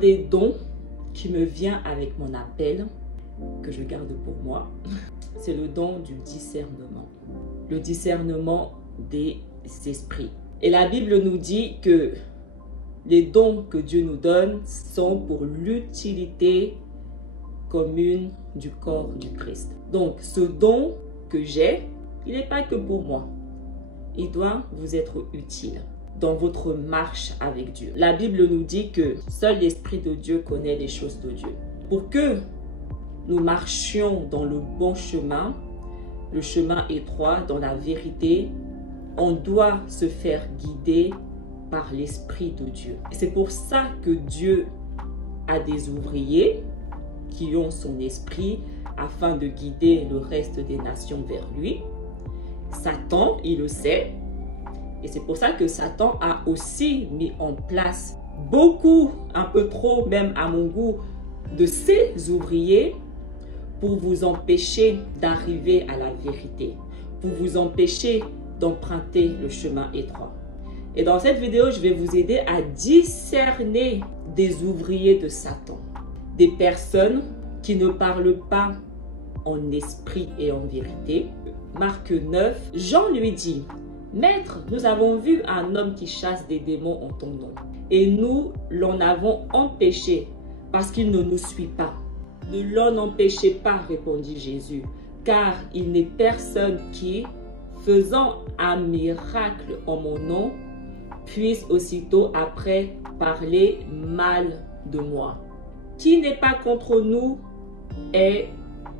des dons qui me vient avec mon appel, que je garde pour moi, c'est le don du discernement. Le discernement des esprits. Et la Bible nous dit que les dons que Dieu nous donne sont pour l'utilité commune du corps du Christ. Donc, ce don que j'ai, il n'est pas que pour moi. Il doit vous être utile dans votre marche avec Dieu. La Bible nous dit que seul l'Esprit de Dieu connaît les choses de Dieu. Pour que nous marchions dans le bon chemin, le chemin étroit, dans la vérité, on doit se faire guider par l'Esprit de Dieu. C'est pour ça que Dieu a des ouvriers qui ont son esprit afin de guider le reste des nations vers lui. Satan, il le sait. Et c'est pour ça que Satan a aussi mis en place beaucoup, un peu trop même à mon goût, de ses ouvriers pour vous empêcher d'arriver à la vérité, pour vous empêcher d'emprunter le chemin étroit. Et dans cette vidéo, je vais vous aider à discerner des ouvriers de Satan, des personnes qui ne parlent pas en esprit et en vérité. Marc 9, Jean lui dit: Maître, nous avons vu un homme qui chasse des démons en ton nom, et nous l'en avons empêché parce qu'il ne nous suit pas. Ne l'en empêchez pas, répondit Jésus, car il n'est personne qui, faisant un miracle en mon nom, puisse aussitôt après parler mal de moi. Qui n'est pas contre nous est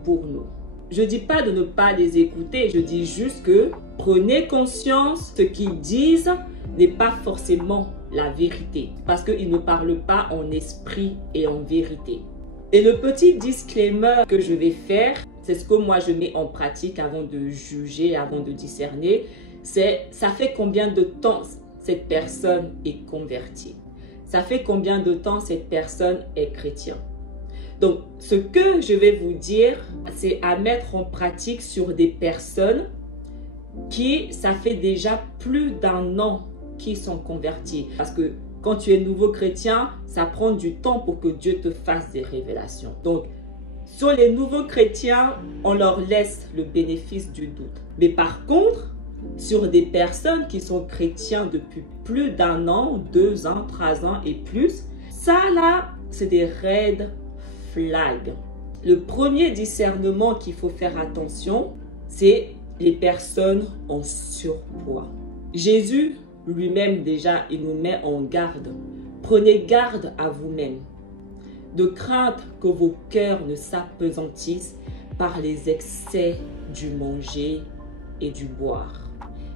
pour nous. Je ne dis pas de ne pas les écouter, je dis juste que prenez conscience, ce qu'ils disent n'est pas forcément la vérité, parce qu'ils ne parlent pas en esprit et en vérité. Et le petit disclaimer que je vais faire, c'est ce que moi je mets en pratique avant de juger, avant de discerner, c'est ça fait combien de temps cette personne est convertie? Ça fait combien de temps cette personne est chrétienne? Donc, ce que je vais vous dire, c'est à mettre en pratique sur des personnes qui, ça fait déjà plus d'un an qu'ils sont convertis. Parce que quand tu es nouveau chrétien, ça prend du temps pour que Dieu te fasse des révélations. Donc, sur les nouveaux chrétiens, on leur laisse le bénéfice du doute. Mais par contre, sur des personnes qui sont chrétiens depuis plus d'un an, 2 ans, 3 ans et plus, ça là, c'est des red flags. Le premier discernement qu'il faut faire attention, c'est les personnes en surpoids. Jésus lui-même déjà, il nous met en garde. Prenez garde à vous-même, de crainte que vos cœurs ne s'apesantissent par les excès du manger et du boire,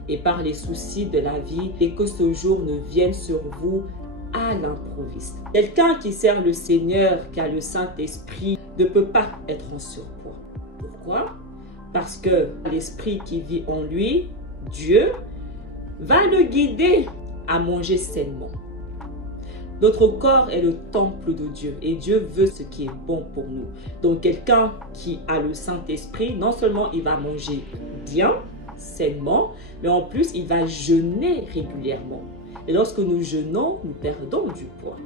et par les soucis de la vie, et que ce jour ne vienne sur vous à l'improviste. Quelqu'un qui sert le Seigneur, qui a le Saint-Esprit, ne peut pas être en surpoids. Pourquoi? Parce que l'Esprit qui vit en lui, Dieu, va le guider à manger sainement. Notre corps est le temple de Dieu et Dieu veut ce qui est bon pour nous. Donc quelqu'un qui a le Saint-Esprit, non seulement il va manger bien, sainement, mais en plus il va jeûner régulièrement. Et lorsque nous jeûnons, nous perdons du poids.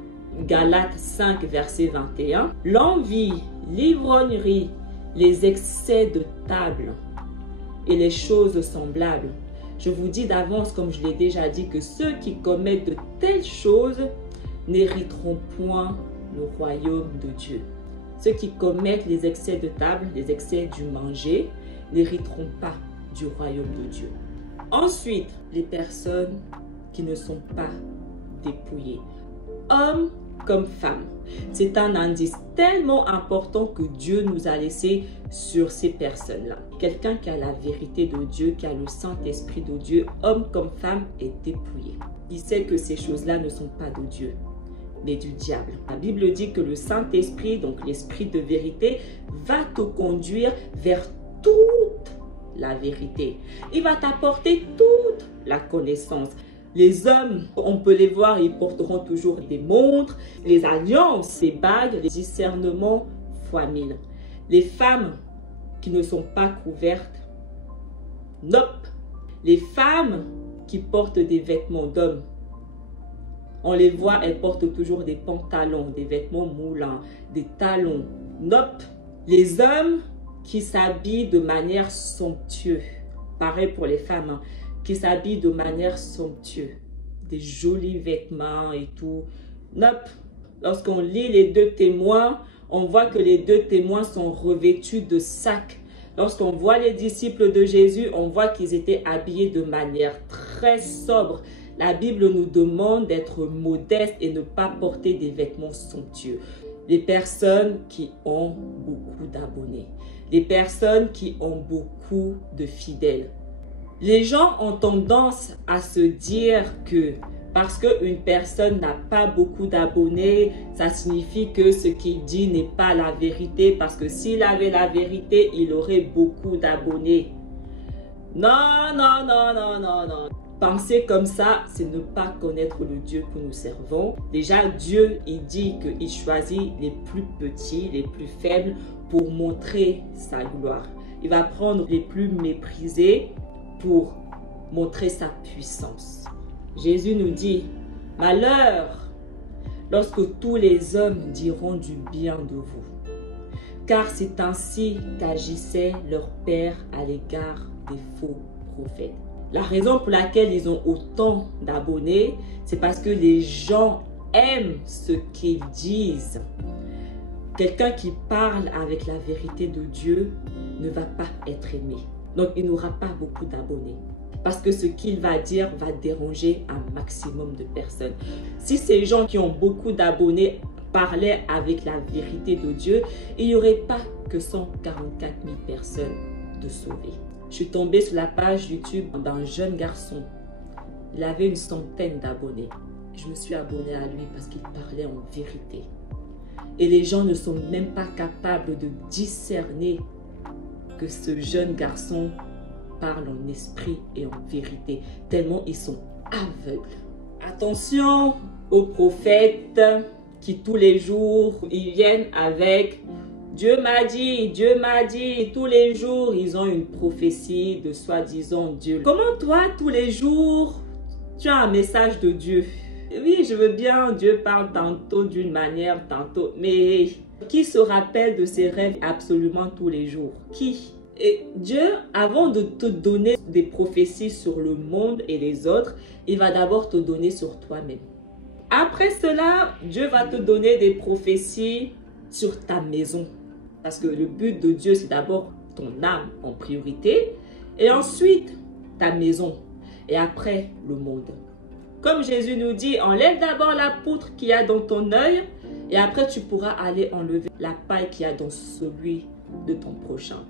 Galates 5, verset 21. L'envie, l'ivrognerie, les excès de table et les choses semblables. Je vous dis d'avance, comme je l'ai déjà dit, que ceux qui commettent de telles choses n'hériteront point le royaume de Dieu. Ceux qui commettent les excès de table, les excès du manger, n'hériteront pas du royaume de Dieu. Ensuite, les personnes qui ne sont pas dépouillées, hommes comme femmes. C'est un indice tellement important que Dieu nous a laissé sur ces personnes-là. Quelqu'un qui a la vérité de Dieu, qui a le Saint-Esprit de Dieu, homme comme femme, est dépouillé. Il sait que ces choses-là ne sont pas de Dieu, mais du diable. La Bible dit que le Saint-Esprit, donc l'Esprit de vérité, va te conduire vers toute la vérité. Il va t'apporter toute la connaissance. Les hommes, on peut les voir, ils porteront toujours des montres, les alliances, les bagues, les discernements fois 1000. Les femmes qui ne sont pas couvertes, nope. Les femmes qui portent des vêtements d'hommes, On les voit, elles portent toujours des pantalons, des vêtements moulants, des talons. Nope. Les hommes qui s'habillent de manière somptueuse, pareil pour les femmes, hein, qui s'habillent de manière somptueuse, des jolis vêtements et tout. Nope. Lorsqu'on lit les 2 témoins, on voit que les 2 témoins sont revêtus de sacs. Lorsqu'on voit les disciples de Jésus, on voit qu'ils étaient habillés de manière très sobre. La Bible nous demande d'être modestes et ne pas porter des vêtements somptueux. Les personnes qui ont beaucoup d'abonnés, les personnes qui ont beaucoup de fidèles. Les gens ont tendance à se dire que parce qu'une personne n'a pas beaucoup d'abonnés, ça signifie que ce qu'il dit n'est pas la vérité. Parce que s'il avait la vérité, il aurait beaucoup d'abonnés. Non, non, non, non, non, non. Penser comme ça, c'est ne pas connaître le Dieu que nous servons. Déjà, Dieu, il dit qu'il choisit les plus petits, les plus faibles pour montrer sa gloire. Il va prendre les plus méprisés pour montrer sa puissance. Jésus nous dit, « Malheur lorsque tous les hommes diront du bien de vous, car c'est ainsi qu'agissait leur Père à l'égard des faux prophètes. » La raison pour laquelle ils ont autant d'abonnés, c'est parce que les gens aiment ce qu'ils disent. Quelqu'un qui parle avec la vérité de Dieu ne va pas être aimé. Donc, il n'aura pas beaucoup d'abonnés. Parce que ce qu'il va dire va déranger un maximum de personnes. Si ces gens qui ont beaucoup d'abonnés parlaient avec la vérité de Dieu, il n'y aurait pas que 144 000 personnes de sauvées. Je suis tombée sur la page YouTube d'un jeune garçon. Il avait une centaine d'abonnés. Je me suis abonnée à lui parce qu'il parlait en vérité. Et les gens ne sont même pas capables de discerner que ce jeune garçon parle en esprit et en vérité, tellement ils sont aveugles. Attention aux prophètes qui tous les jours, ils viennent avec « Dieu m'a dit, tous les jours, ils ont une prophétie de soi-disant Dieu. Comment toi, tous les jours, tu as un message de Dieu? Oui, je veux bien, Dieu parle tantôt d'une manière, tantôt, mais qui se rappelle de ses rêves absolument tous les jours? Qui? Et Dieu, avant de te donner des prophéties sur le monde et les autres, il va d'abord te donner sur toi-même. Après cela, Dieu va te donner des prophéties sur ta maison. Parce que le but de Dieu, c'est d'abord ton âme en priorité. Et ensuite, ta maison. Et après, le monde. Comme Jésus nous dit, enlève d'abord la poutre qu'il y a dans ton œil. Et après, tu pourras aller enlever la paille qu'il y a dans celui de ton prochain.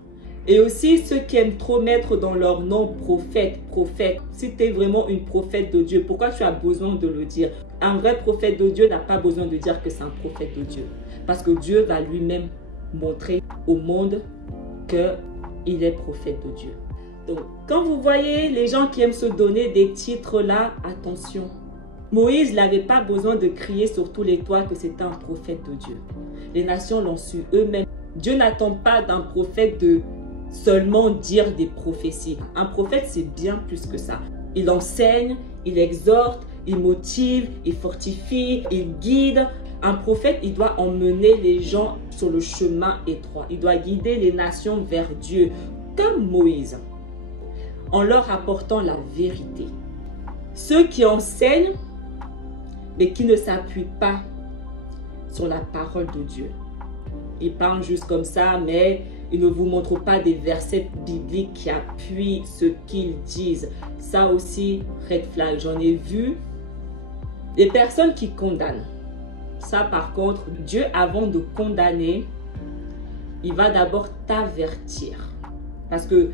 Et aussi ceux qui aiment trop mettre dans leur nom prophète, prophète. Si tu es vraiment une prophète de Dieu, pourquoi tu as besoin de le dire? Un vrai prophète de Dieu n'a pas besoin de dire que c'est un prophète de Dieu. Parce que Dieu va lui-même montrer au monde qu'il est prophète de Dieu. Donc, quand vous voyez les gens qui aiment se donner des titres là, attention. Moïse n'avait pas besoin de crier sur tous les toits que c'était un prophète de Dieu. Les nations l'ont su eux-mêmes. Dieu n'attend pas d'un prophète de seulement dire des prophéties. Un prophète, c'est bien plus que ça. Il enseigne, il exhorte, il motive, il fortifie, il guide. Un prophète, il doit emmener les gens sur le chemin étroit. Il doit guider les nations vers Dieu, comme Moïse, en leur apportant la vérité. Ceux qui enseignent, mais qui ne s'appuient pas sur la parole de Dieu. Ils parlent juste comme ça, mais ils ne vous montrent pas des versets bibliques qui appuient ce qu'ils disent. Ça aussi, red flag. J'en ai vu. Les personnes qui condamnent. Ça, par contre, Dieu, avant de condamner, il va d'abord t'avertir. Parce que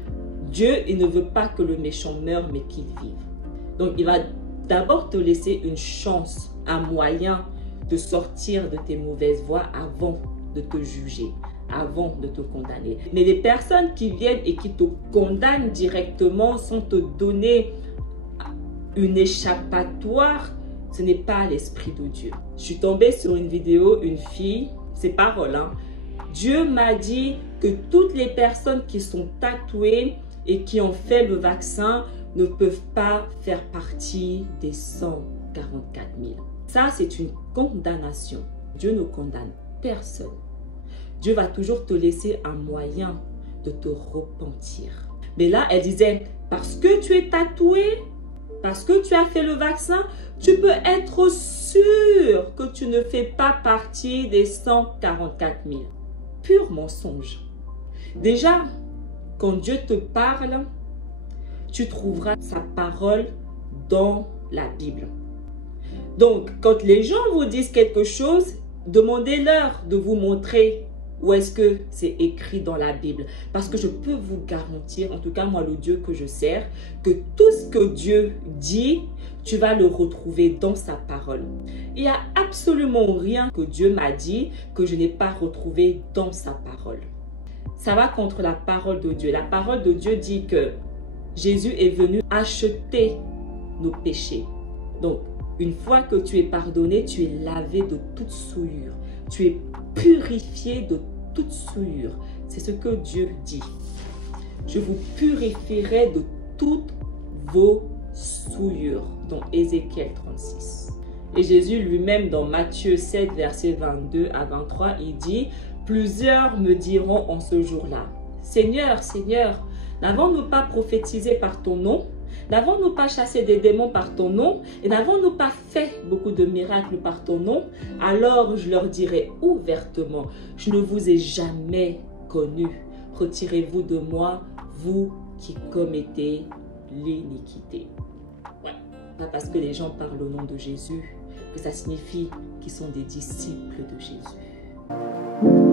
Dieu, il ne veut pas que le méchant meure, mais qu'il vive. Donc, il va d'abord te laisser une chance, un moyen de sortir de tes mauvaises voies avant de te juger, avant de te condamner. Mais les personnes qui viennent et qui te condamnent directement sans te donner une échappatoire, ce n'est pas l'esprit de Dieu. Je suis tombée sur une vidéo, une fille, ses paroles, hein. Dieu m'a dit que toutes les personnes qui sont tatouées et qui ont fait le vaccin ne peuvent pas faire partie des 144 000. Ça, c'est une condamnation. Dieu ne condamne personne. Dieu va toujours te laisser un moyen de te repentir. Mais là, elle disait, parce que tu es tatoué, parce que tu as fait le vaccin, tu peux être sûr que tu ne fais pas partie des 144 000. Pur mensonge. Déjà, quand Dieu te parle, tu trouveras sa parole dans la Bible. Donc, quand les gens vous disent quelque chose, demandez-leur de vous montrer où est-ce que c'est écrit dans la Bible. Parce que je peux vous garantir, en tout cas moi le Dieu que je sers, que tout ce que Dieu dit, tu vas le retrouver dans sa parole. Il n'y a absolument rien que Dieu m'a dit que je n'ai pas retrouvé dans sa parole. Ça va contre la parole de Dieu. La parole de Dieu dit que Jésus est venu acheter nos péchés. Donc, une fois que tu es pardonné, tu es lavé de toute souillure. Tu es purifié de toute souillure. C'est ce que Dieu dit. Je vous purifierai de toutes vos souillures. Dans Ézéchiel 36. Et Jésus lui-même dans Matthieu 7, versets 22 à 23, il dit, « Plusieurs me diront en ce jour-là, Seigneur, Seigneur, n'avons-nous pas prophétisé par ton nom? N'avons-nous pas chassé des démons par ton nom? Et n'avons-nous pas fait beaucoup de miracles par ton nom? Alors je leur dirai ouvertement, je ne vous ai jamais connu. Retirez-vous de moi, vous qui commettez l'iniquité. » Ouais, pas parce que les gens parlent au nom de Jésus que ça signifie qu'ils sont des disciples de Jésus.